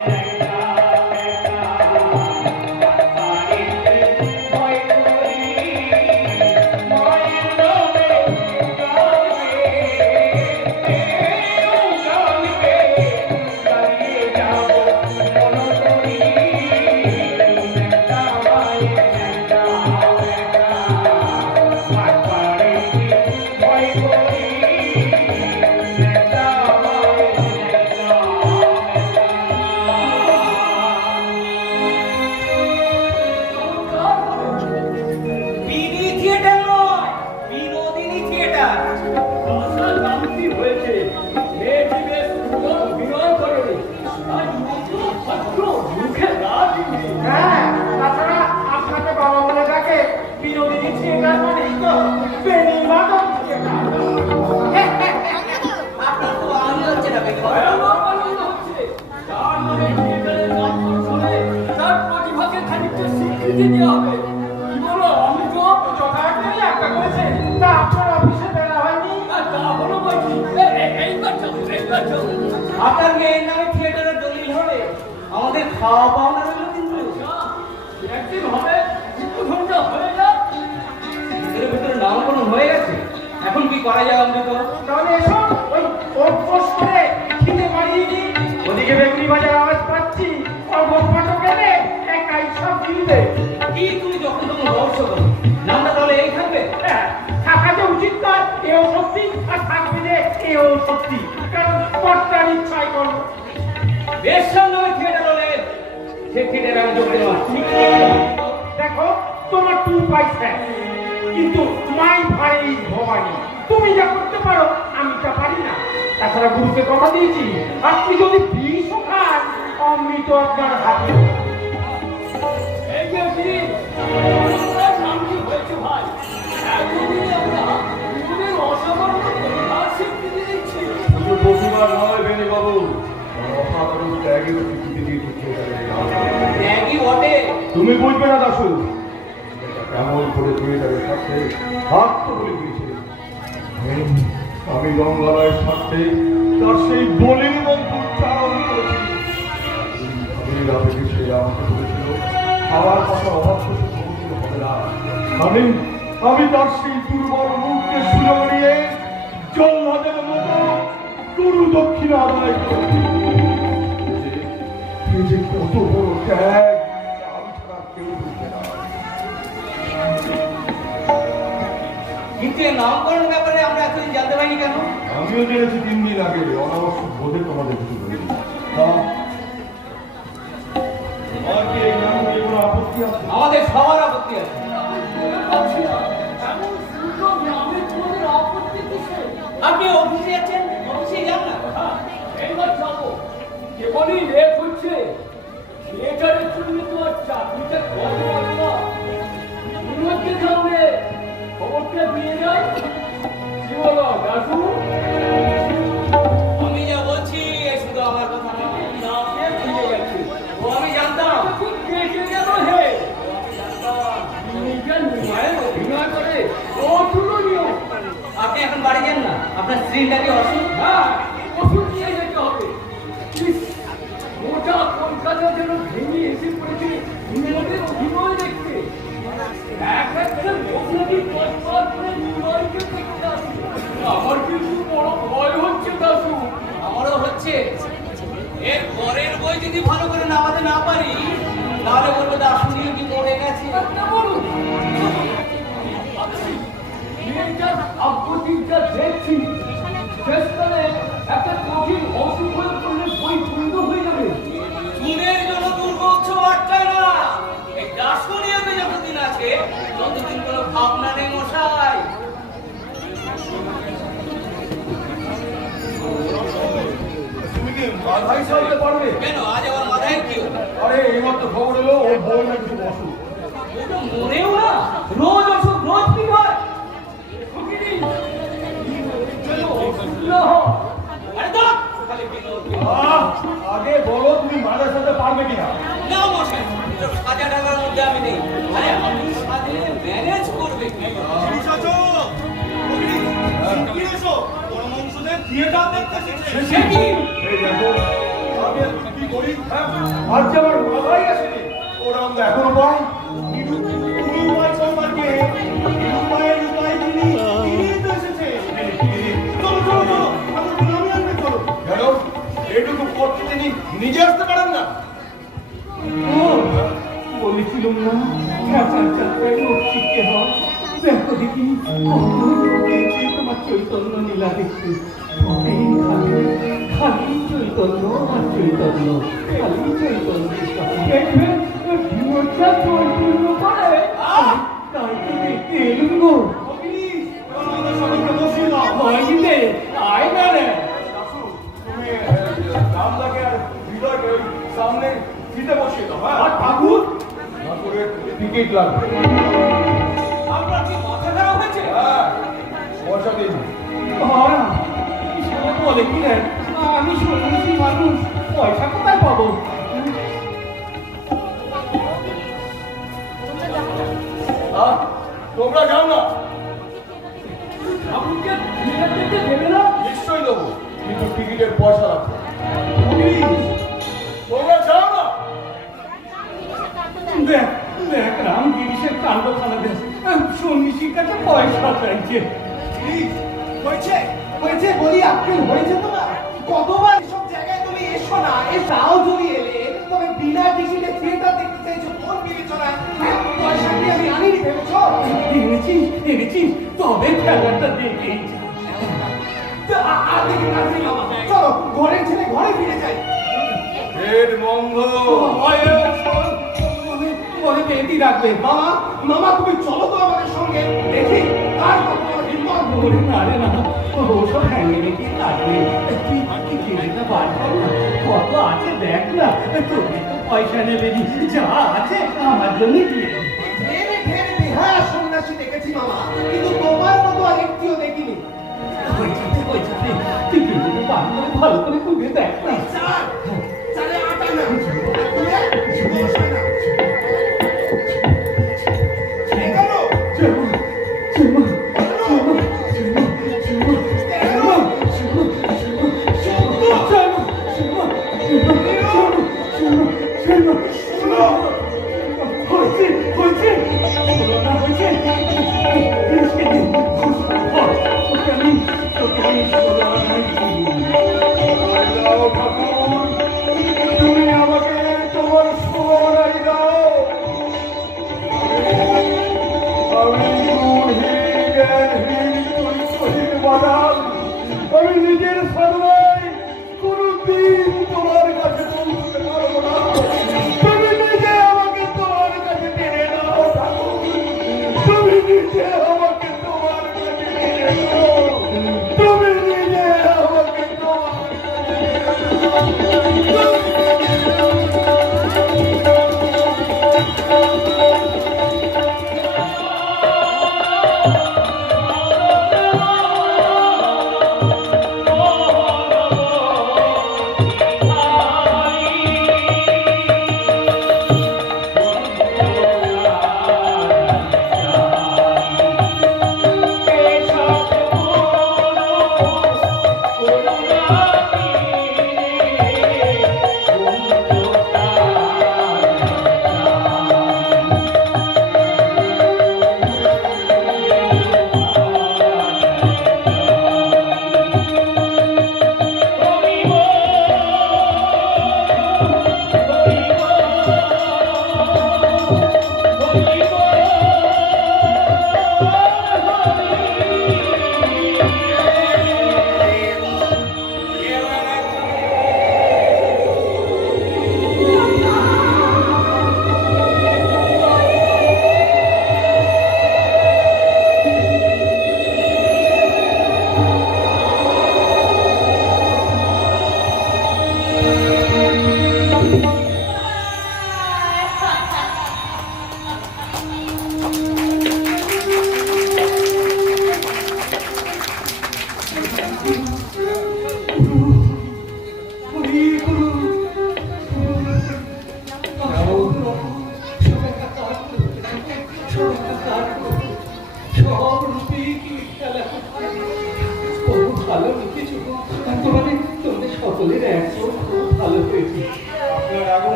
বিনি কি করা যায় অমৃত। তাহলে এসো ওই অভ্যোস করে খিদে মারিয়ে দিই ওদিকে বেগুনি বাজার আওয়াজ পাচ্ছি। অভ্যোস পাঠক এলে একাই সব দিবে কি তুমি যখন তখন রহস্য নামটা তাহলে এই থাকবে? হ্যাঁ, থাকা যে উচিত নয় এও সত্যি আর থাকবে যে এও সত্যি। কারণ কর্তার ইচ্ছায় করো। বেশ নামে থিয়েটার হলে সে থিয়েটার আমি? দেখো তোমার টু পয়সা কিন্তু মাই ভাই ভবানী। তুমি যা করতে পারো আমি তা পারি না। তাছাড়া গুরুকে কথা দিয়েছি আপনি যদি বিষও খান অমৃত আপনার হাতে। এই যে হয়েছে ভাই। নয় বেনি বাবু অসাধারণ বটে। তুমি বুঝবে না দাসু কেমন করে থিয়েটারের সাথে হাত তো বলে দিয়েছে হুম, আমি গঙ্গালয়ের স্বার্থে তার সেই বলির মন্ত্র উচ্চারণ করেছি। সে আমাকে বলেছিল, খাওয়ার কথা হবে না আমি আমি তার সেই দুর্বল মুখকে সুযোগ নিয়ে জল্লাদের মতো গুরু দক্ষিণ আদায় করেছি। যে কত বড় ত্যাগ কিন্তু নামকরণ ব্যাপারে আমরা এতদিন জানতে পারিনি কেন? আমিও জেনেছি তিন দিন আগে বোধে তোমাদের কিছু বলি আমাদের সবার আপত্তি আছে। আগ্রহীটা দেখছি। শেষকালে একটা কঠিন অসুখ হয়ে পড়লে বই বন্ধ হয়ে যাবে। চুনের জন্য দুর্গ উৎসব আটকায় না। এই দাসুনিয়াতে যতদিন আছে ততদিন কোনো ভাবনা নেই মশাই। মাথায় চালাতে পারবে? কেন? আজ আমার মাথায় কি আরে এইমাত্র খবর এলো ওর বই নাকি অসুখ। মনেও না রোজ আগে বলো তুমি মাঝে সাথে পারবে কিনা? না মশাই সাজা ঢাকার মধ্যে আমি নেই। আরে আমি সাজলে ম্যানেজ করবে কি? সে কি? এই দেখো আমি আর হ্যাঁ যে আমার বাবাই আসেনি ওরা আমরা এখনও নিজে আসতে পারেন না। বলেছিলাম না কাঁচা চাকায় লোক শিখতে হয়। দেখো দেখি তোমার চৈতন্য নীলা এই খালি চৈতন্য আর চৈতন্য, খালি চৈতন্য। দেখবে ভিড়টা তাই তো দেখতে এলুম গো। আর ঠাকুর? ঠাকুরের টিকিট লাগবে। আপনার কি মাথা খারাপ হয়েছে? হ্যাঁ পয়সা দিন। বলে কি রে? আমি সন্ন্যাসী মানুষ। পয়সা কোথায় পাবো? তোমরা যাও না। ঠাকুরকে দেবে না? নিশ্চয়ই দেবো। কিন্তু টিকিটের পয়সা রাখো তোমরা দেখ দেখ রাম গিরিশের কাণ্ড খানা দেশ সন্ন্যাসীর কাছে পয়সা চাইছে। হয়েছে হয়েছে বলি আক্কেল হয়েছে তোমার কতবার এসব জায়গায় তুমি এসো না এসাও যদি এলে তবে বিনা টিকিটে থিয়েটার দেখতে চাইছো কোন বিবেচনায়? পয়সা কি আমি আনিনি ভেবেছো? এনেছিস এনেছিস তবে খেলাটা দেখেই আর দেখি চলো ঘরের ছেলে ঘরে ফিরে যাই মঙ্গল। বলে বেঁধি রাখবে। মামা মামা তুমি চলো তো আমাদের সঙ্গে। দেখি কার কত হিম্মত ওরে না রে না ওসব হ্যাঙ্গে রেখে থাকবে তুই কি ছেলেটা বার কর না কত আছে দেখ না। তোর তো পয়সা নেবে নি। যা আছে আমার জন্য সন্ন্যাসী দেখেছি মামা। কিন্তু তোমার মতো একটিও দেখিনি। তুই ভালো করে খুঁজে দেখ না? আমি আমি নিজের সর্বাই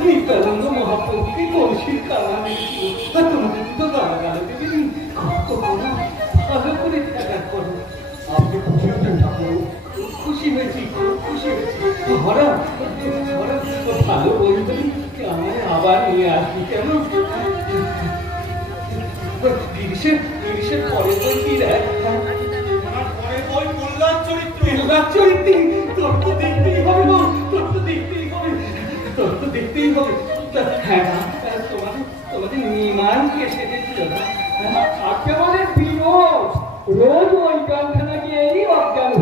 নিত্যানন্দ মহাপ্রভুকে কলসির কালা আর তোমাদের তো গালা গালা দেবে ভালো করে ত্যাগ করো আপনি খুশি হয়েছেন ঠাকুর খুশি হয়েছি খুশি হয়েছি ধরা ধরা ভালো বলবেন আমায় আবার নিয়ে আসবি কেন তিরিশের তিরিশের পরে বই কি রে পরের বই কল্যাণ চরিত্র পেলার চরিত্রে তোর তো দেখতেই হবে তোর তো দেখতেই দেখতেই হবে হ্যাঁ হ্যাঁ, তোমাদের তোমাদের নির্মাণ কে সেজেছিল না হ্যাঁ, একেবারে বিনোদ? রোজ ওই গানখানা গিয়েই অজ্ঞান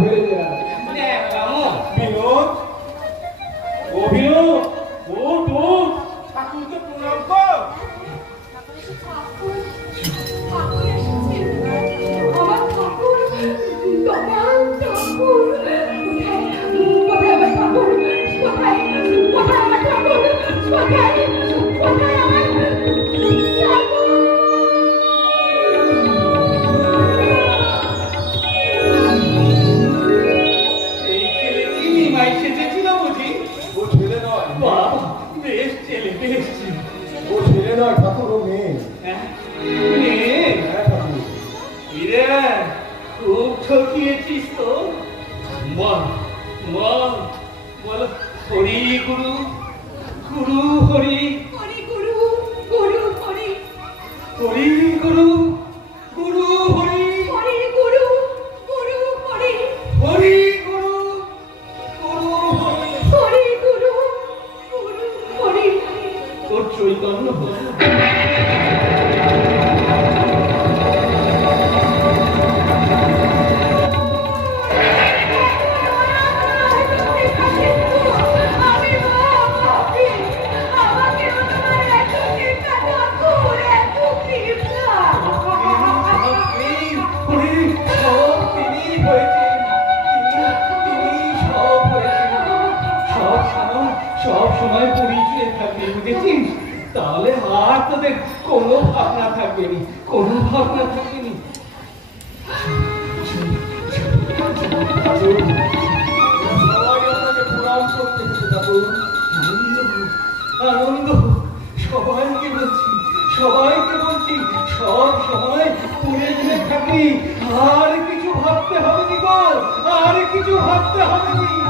আনন্দ সবাইকে বলছি সবাইকে বলছি সব সময় পুরে দিলে থাকি আর কিছু ভাবতে হবে নি আর কিছু ভাবতে হবে নি।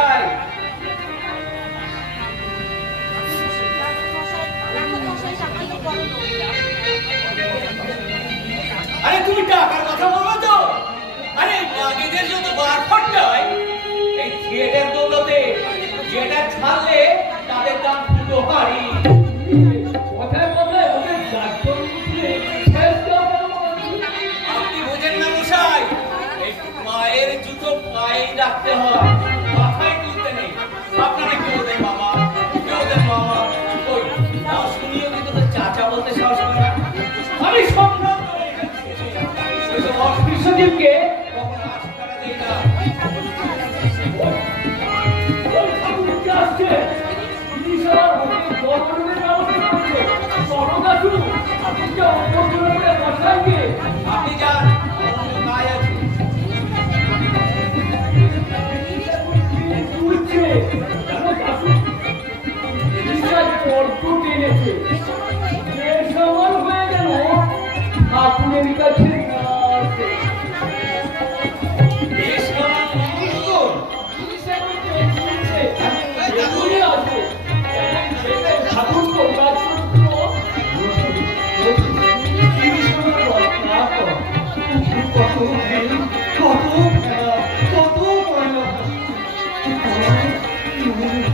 আরে তুমি টাকার কথা বলো তো। আরে মাগিদের যত বার ফাটায় এই থিয়েটার দৌলতে যেটা ছাড়লে তাদের দাম ফুটো হারি কথায় কথায় ওদের? আপনি বোঝেন না মশাই পায়ের জুতো পায়ে রাখতে হয়। সরকাসু, আপনি যান কাজ আছে টেনেছে। হয়ে গেল, ঠাকুরের কাছে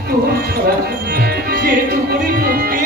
তোর ছাড়া যে তুমি লোকে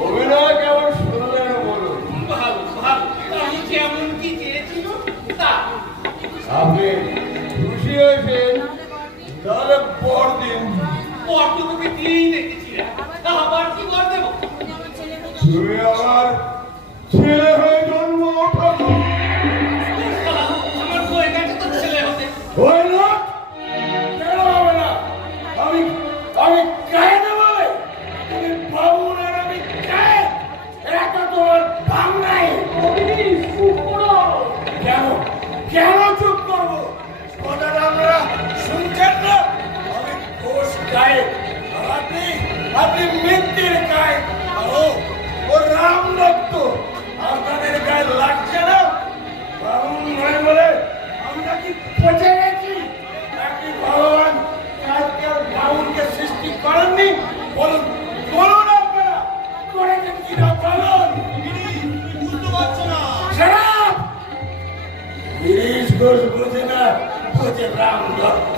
অভিনয় কেমন শুনলেন বলুন আপনি খুশি হয়েছেন? তাহলে পরদিন পরদিন তোকে দিয়েই দেখেছিলাম তা আবার কি করে দেবো? তুমি আমার ছেলে আপনি মৃত্যুর গায়ে ও রাম দত্ত আপনাদের গায়ে লাগছে না? বাবুন নয় বলে আমরা কি পচে গেছি? নাকি ভগবান কালকের বাবুনকে সৃষ্টি করেননি? বলুন বলুন আপনারা করেছেন কিনা, বলুন। বুঝতে পারছ না খারাপ গিরিশ ঘোষ বোঝে না, বোঝে রাম দত্ত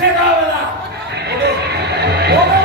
খেতে হবে না ওরে, ওরে